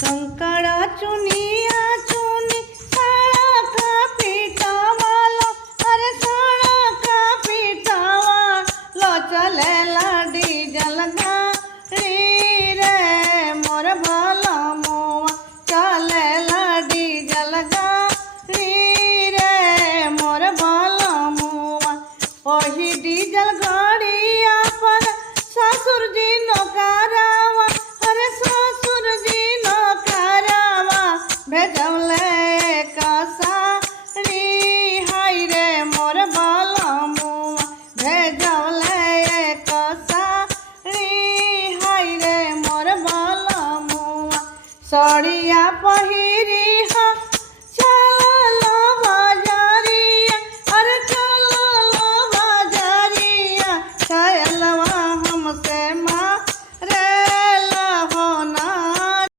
कंकड़ा चुनिया चुनी साड़ा का पीटा वाला, अरे साड़ा का पीटा वाला चले डीजल गाड़ी रे मोर भला मुआ, चले डीजल गाड़ी रे मोर भला मुआ। ओही डीजल गाड़िया पर ससुर जी नौकरावा, अरे ससुर जी नौकरावा भेजौले कसारी, हाय रे मोर भला मुआ भेजौले कसारी, हाय रे मोर भला मुआ। साड़िया पहिरी हा